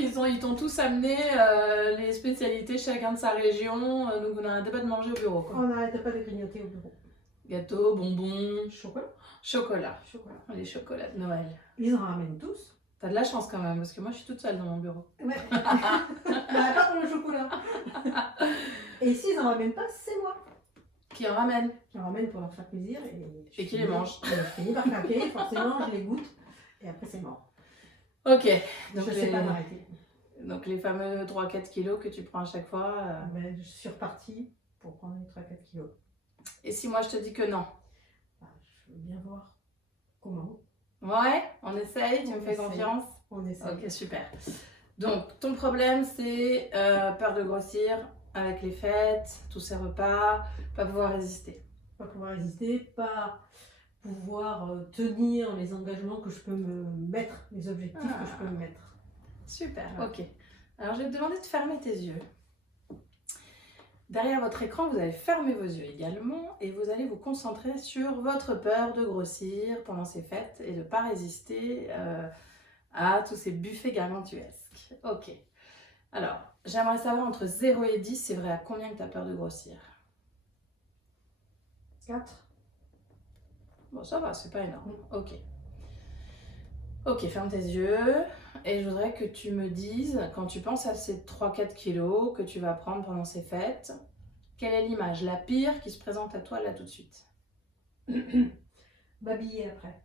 ils t'ont tous amené les spécialités chacun de sa région, donc on n'arrêtait pas de manger au bureau, quoi. On n'arrêtait pas de grignoter au bureau. Gâteaux, bonbons, Chocolat. chocolat. Chocolat. Les chocolats de Noël. Ils en ramènent tous. T'as de la chance quand même, parce que moi je suis toute seule dans mon bureau. Ouais. Bah, pas pour le chocolat. Et s'ils en ramènent pas, c'est moi Qui en ramène qui en ramène pour leur faire plaisir. et qui les mange. Je finis par craquer, forcément, je les goûte. Et après, c'est mort. Ok, donc je sais pas m'arrêter. Donc les fameux 3-4 kilos que tu prends à chaque fois. Ben, je suis repartie pour prendre les 3-4 kilos. Et si moi je te dis que non? Bah, je veux bien voir comment. Ouais, on essaye, tu me fais confiance? On essaye. Ok, super. Donc ton problème c'est peur de grossir avec les fêtes, tous ces repas, pas pouvoir résister. Pas pouvoir résister, pas pouvoir tenir les engagements que je peux me mettre, les objectifs que je peux me mettre. Super, Ouais. ok. Alors je vais te demander de fermer tes yeux. Derrière votre écran, vous allez fermer vos yeux également et vous allez vous concentrer sur votre peur de grossir pendant ces fêtes et de ne pas résister à tous ces buffets gargantuesques. Ok. Alors, j'aimerais savoir entre 0 et 10, c'est vrai à combien que tu as peur de grossir? 4. Bon, ça va, c'est pas énorme. Ok. Ok, ferme tes yeux et je voudrais que tu me dises, quand tu penses à ces 3-4 kilos que tu vas prendre pendant ces fêtes, quelle est l'image la pire qui se présente à toi là tout de suite? M'habiller après.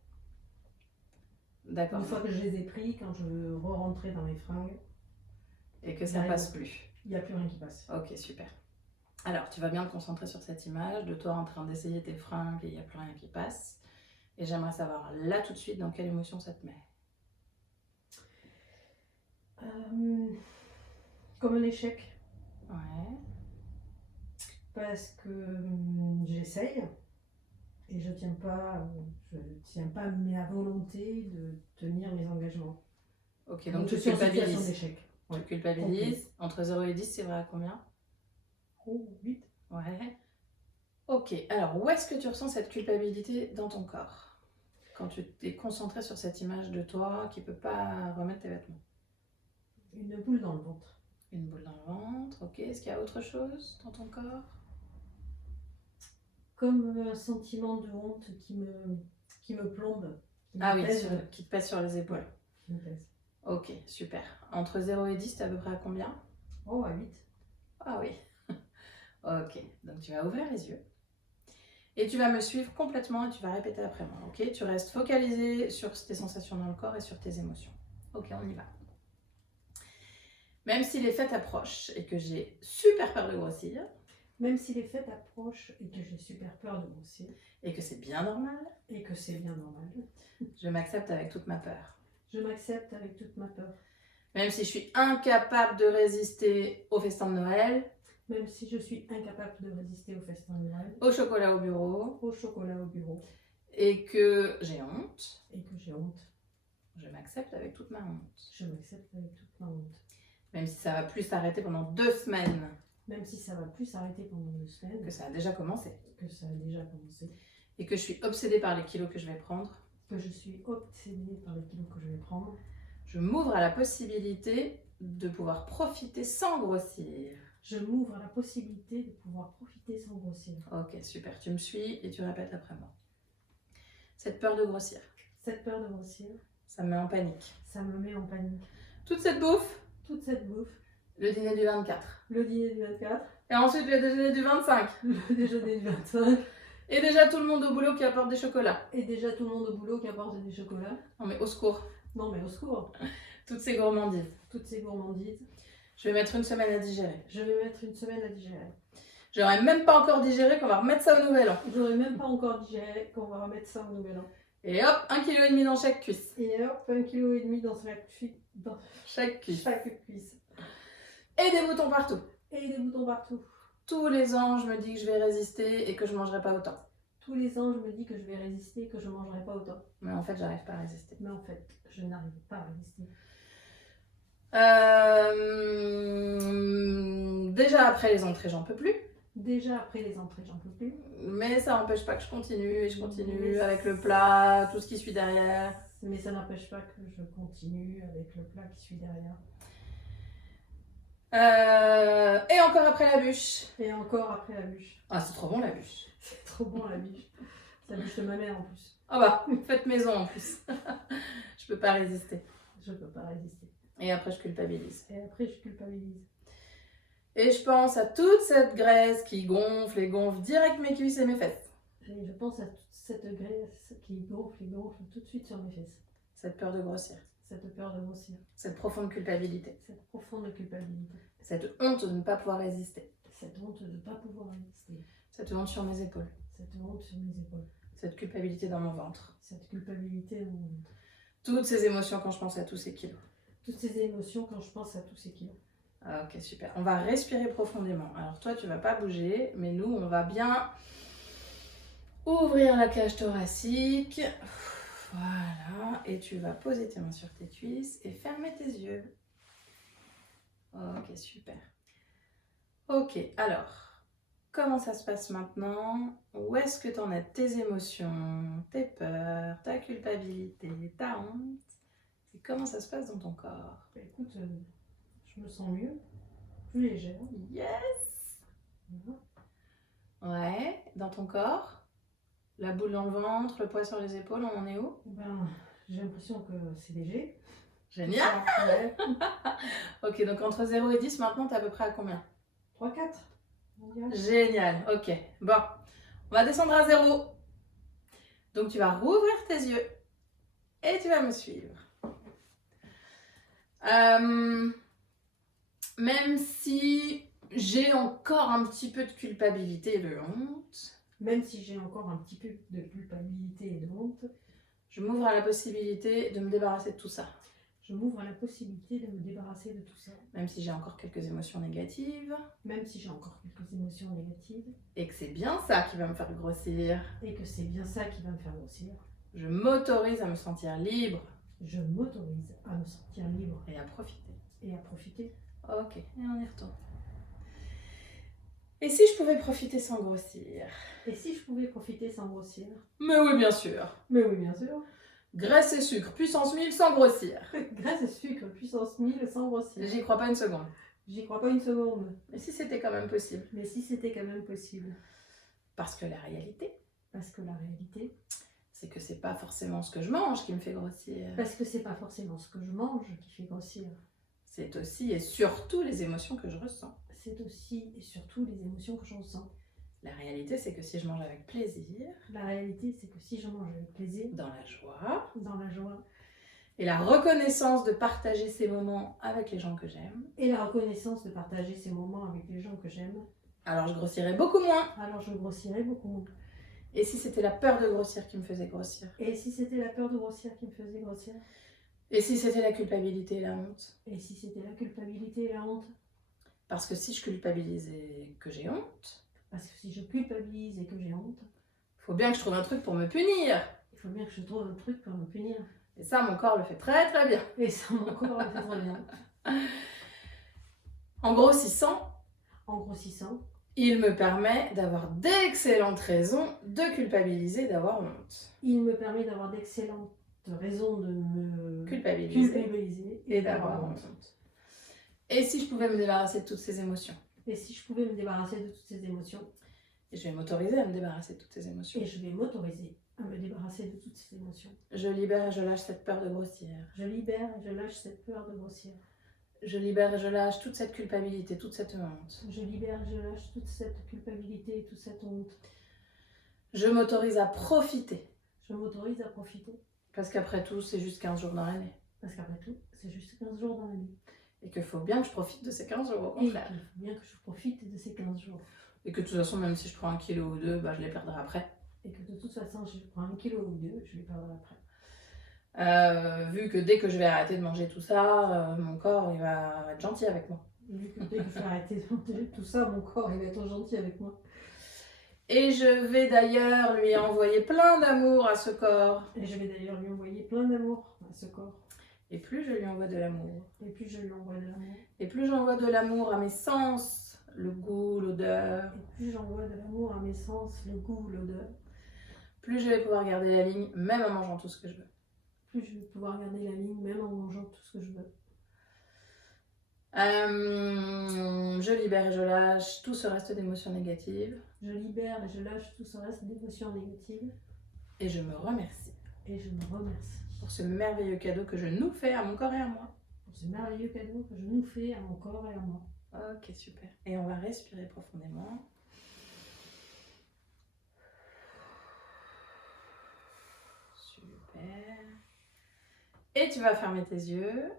D'accord. Une fois que je les ai pris, quand je veux re-rentrer dans mes fringues. Et que ça ne passe plus. Il n'y a plus rien qui passe. Ok, super. Alors, tu vas bien te concentrer sur cette image de toi en train d'essayer tes fringues et il n'y a plus rien qui passe. Et j'aimerais savoir là tout de suite dans quelle émotion ça te met. Comme un échec. Ouais. Parce que j'essaye et je tiens pas à ma volonté de tenir mes engagements. Ok, donc tu je suis en situation culpabilises. d'échec. Tu culpabilises. Entre 0 et 10, c'est vrai à combien? Oh, 8. Ouais. Ok, alors où est-ce que tu ressens cette culpabilité dans ton corps? Quand tu t'es concentré sur cette image de toi qui ne peut pas remettre tes vêtements. Une boule dans le ventre. Une boule dans le ventre, ok. Est-ce qu'il y a autre chose dans ton corps? Comme un sentiment de honte qui me plombe. Qui te pèse sur les épaules. Ouais, qui me pèse. Ok, super. Entre 0 et 10, t'es à peu près à combien? Oh, à 8. Ah oui. Ok, donc tu vas ouvrir les yeux. Et tu vas me suivre complètement et tu vas répéter après moi, ok? Tu restes focalisé sur tes sensations dans le corps et sur tes émotions. Ok, on y va. Même si les fêtes approchent et que j'ai super peur de grossir. Même si les fêtes approchent et que j'ai super peur de grossir. Et que c'est bien normal. Et que c'est bien normal. Je m'accepte avec toute ma peur. Je m'accepte avec toute ma peur. Même si je suis incapable de résister au festin de Noël. Même si je suis incapable de résister au festin de Noël. Au chocolat au bureau. Au chocolat au bureau. Et que j'ai honte. Et que j'ai honte. Je m'accepte avec toute ma honte. Je m'accepte avec toute ma honte. Même si ça va plus s'arrêter pendant 2 semaines. Même si ça va plus s'arrêter pendant 2 semaines. Que ça a déjà commencé. Que ça a déjà commencé. Et que je suis obsédée par les kilos que je vais prendre. Que je suis obsédée par les kilos que je vais prendre. Je m'ouvre à la possibilité de pouvoir profiter sans grossir. Je m'ouvre à la possibilité de pouvoir profiter sans grossir. Ok, super. Tu me suis et tu répètes après moi. Cette peur de grossir. Cette peur de grossir. Ça me met en panique. Ça me met en panique. Toute cette bouffe. Toute cette bouffe. Le dîner du 24. Le dîner du 24. Et ensuite le déjeuner du 25. Le déjeuner du 25. Et déjà tout le monde au boulot qui apporte des chocolats. Et déjà tout le monde au boulot qui apporte des chocolats. Non mais au secours. Non mais au secours. Toutes ces gourmandises. Toutes ces gourmandises. Je vais mettre une semaine à digérer. Je vais mettre une semaine à digérer. J'aurais même pas encore digéré qu'on va remettre ça au nouvel an. J'aurais même pas encore digéré qu'on va remettre ça au nouvel an. Et hop, 1,5 kg dans chaque cuisse. Et hop, 1,5 kg dans chaque cuisse. Chaque cuisse. Et des boutons partout. Et des boutons partout. Tous les ans, je me dis que je vais résister et que je mangerai pas autant. Tous les ans, je me dis que je vais résister et que je mangerai pas autant. Mais en fait, j'arrive pas à résister. Mais en fait, je n'arrive pas à résister. Déjà après les entrées, j'en peux plus. Déjà après les entrées, j'en peux plus. Mais ça n'empêche pas que je continue et je continue avec le plat, tout ce qui suit derrière. Mais ça n'empêche pas que je continue avec le plat qui suit derrière. Et encore après la bûche. Et encore après la bûche. Ah, c'est trop bon la bûche. C'est trop bon la bûche. C'est la bûche de ma mère en plus. Ah bah, faites maison en plus. Je peux pas résister. Je peux pas résister. Et après, je culpabilise. Et après, je culpabilise. Et je pense à toute cette graisse qui gonfle et gonfle direct mes cuisses et mes fesses. Et je pense à toute cette graisse qui gonfle et gonfle tout de suite sur mes fesses. Cette peur de grossir. Cette peur de grossir. Cette profonde culpabilité. Cette profonde culpabilité. Cette honte de ne pas pouvoir résister. Cette honte de ne pas pouvoir résister. Cette honte sur mes épaules. Cette honte sur mes épaules. Cette culpabilité dans mon ventre. Cette culpabilité dans mon ventre. Toutes ces émotions quand je pense à tous ces kilos. Toutes ces émotions quand je pense à tous ces kilos. Ah, ok, super. On va respirer profondément. Alors toi, tu vas pas bouger, mais nous, on va bien ouvrir la cage thoracique. Voilà. Et tu vas poser tes mains sur tes cuisses et fermer tes yeux. Ok, super. Ok, alors, comment ça se passe maintenant? Où est-ce que tu en es de tes émotions, tes peurs, ta culpabilité, ta honte? Et comment ça se passe dans ton corps? Bah, écoute, je me sens mieux, plus légère. Yes! Voilà. Ouais, dans ton corps? La boule dans le ventre, le poids sur les épaules, on en est où? Ben, j'ai l'impression que c'est léger. Génial! Ouais. Ok, donc entre 0 et 10, maintenant, t'es à peu près à combien? 3-4. Génial, ok. Bon, on va descendre à 0. Donc tu vas rouvrir tes yeux et tu vas me suivre. Même si j'ai encore un petit peu de culpabilité et de honte, Même si j'ai encore un petit peu de culpabilité et de honte, je m'ouvre à la possibilité de me débarrasser de tout ça. je m'ouvre à la possibilité de me débarrasser de tout ça. Même si j'ai encore quelques émotions négatives Même si j'ai encore quelques émotions négatives et que c'est bien ça qui va me faire grossir, et que c'est bien ça qui va me faire grossir, je m'autorise à me sentir libre je m'autorise à me sentir libre et à profiter. et à profiter. Ok, et on y retourne. Et si je pouvais profiter sans grossir? Et si je pouvais profiter sans grossir? Mais oui, bien sûr. Mais oui, bien sûr. Graisse et sucre, puissance 1000 sans grossir. Graisse et sucre, puissance 1000 sans grossir. J'y crois pas une seconde. J'y crois pas une seconde. Mais si c'était quand même possible? Mais si c'était quand même possible. Parce que la réalité, Parce que la réalité, c'est que c'est pas forcément ce que je mange qui me fait grossir. parce que c'est pas forcément ce que je mange qui fait grossir. C'est aussi et surtout les émotions que je ressens. C'est aussi et surtout les émotions que je ressens. La réalité, c'est que si je mange avec plaisir, La réalité, c'est que si je mange avec plaisir, dans la joie, dans la joie, et la reconnaissance de partager ces moments avec les gens que j'aime, et la reconnaissance de partager ces moments avec les gens que j'aime, alors je grossirais beaucoup moins. alors je grossirais beaucoup moins. Et si c'était la peur de grossir qui me faisait grossir? Et si c'était la peur de grossir qui me faisait grossir? Et si c'était la culpabilité et la honte? Et si c'était la culpabilité et la honte? Parce que si je culpabilise et que j'ai honte, Parce que si je culpabilise et que j'ai honte, faut bien que je trouve un truc pour me punir. il faut bien que je trouve un truc pour me punir. Et ça, mon corps le fait très très bien. Et ça, mon corps le fait très bien. En grossissant, En grossissant, il me permet d'avoir d'excellentes raisons de culpabiliser, d'avoir honte. il me permet d'avoir d'excellentes raisons de me Culpabiliser et et d'avoir honte. Et si je pouvais me débarrasser de toutes ces émotions? Et si je pouvais me débarrasser de toutes ces émotions? Et je vais m'autoriser à me débarrasser de toutes ces émotions. Et je vais m'autoriser à me débarrasser de toutes ces émotions. Je libère et je lâche cette peur de grossir. Je libère et je lâche cette peur de grossir. Je libère et je lâche toute cette culpabilité, toute cette honte. Je libère et je lâche toute cette culpabilité et toute cette honte. Je m'autorise à profiter. Je m'autorise à profiter. Parce qu'après tout, c'est juste 15 jours dans l'année. Parce qu'après tout, c'est juste 15 jours dans l'année. Et qu'il faut bien que je profite de ces 15 jours, au Et contraire. qu'il faut bien que je profite de ces 15 jours. Et que de toute façon, même si je prends 1 kilo ou 2, bah, je les perdrai après. Et que de toute façon, je prends 1 kilo ou 2, je les perdrai après. Vu que dès que je vais arrêter de manger tout ça, mon corps il va être gentil avec moi. Vu que dès que je vais arrêter de manger tout ça, mon corps il va être gentil avec moi. Et je vais d'ailleurs lui envoyer plein d'amour à ce corps. Et je vais d'ailleurs lui envoyer plein d'amour à ce corps. Et plus je lui envoie de l'amour, Et plus je lui envoie de l'amour. et plus j'envoie de l'amour à mes sens, le goût, l'odeur, Et plus j'envoie de l'amour à mes sens, le goût, l'odeur, plus je vais pouvoir garder la ligne, même en mangeant tout ce que je veux. plus je vais pouvoir garder la ligne même en mangeant tout ce que je veux. Je libère et je lâche tout ce reste d'émotions négatives. Je libère et je lâche tout ce reste d'émotions négatives. Et je me remercie. Et je me remercie. Pour ce merveilleux cadeau que je nous fais à mon corps et à moi. Pour ce merveilleux cadeau que je nous fais à mon corps et à moi. Ok, super. Et on va respirer profondément. Super. Et tu vas fermer tes yeux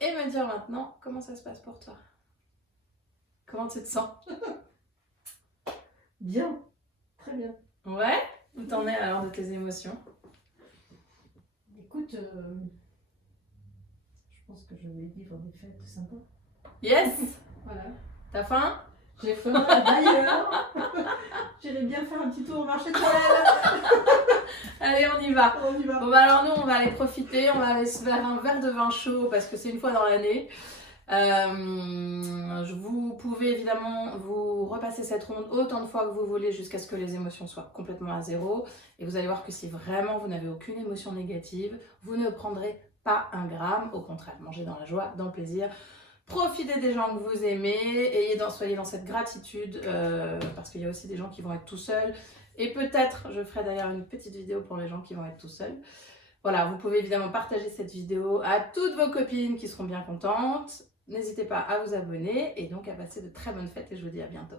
et me dire maintenant comment ça se passe pour toi. Comment tu te sens? Bien, très bien. Ouais? Où t'en es alors de tes émotions? Écoute, je pense que je vais vivre des fêtes sympas. Yes! Voilà. T'as faim? J'ai faim, d'ailleurs. J'irai bien faire un petit tour au marché de Noël. Allez, on y va! On y va. Bon bah alors nous on va aller profiter, on va aller se faire un verre de vin chaud parce que c'est une fois dans l'année. Vous pouvez évidemment vous repasser cette ronde autant de fois que vous voulez jusqu'à ce que les émotions soient complètement à zéro. Et vous allez voir que si vraiment vous n'avez aucune émotion négative, vous ne prendrez pas un gramme. Au contraire, mangez dans la joie, dans le plaisir. Profitez des gens que vous aimez, soyez dans cette gratitude parce qu'il y a aussi des gens qui vont être tout seuls. Et peut-être, je ferai d'ailleurs une petite vidéo pour les gens qui vont être tout seuls. Voilà, vous pouvez évidemment partager cette vidéo à toutes vos copines qui seront bien contentes. N'hésitez pas à vous abonner et donc à passer de très bonnes fêtes et je vous dis à bientôt.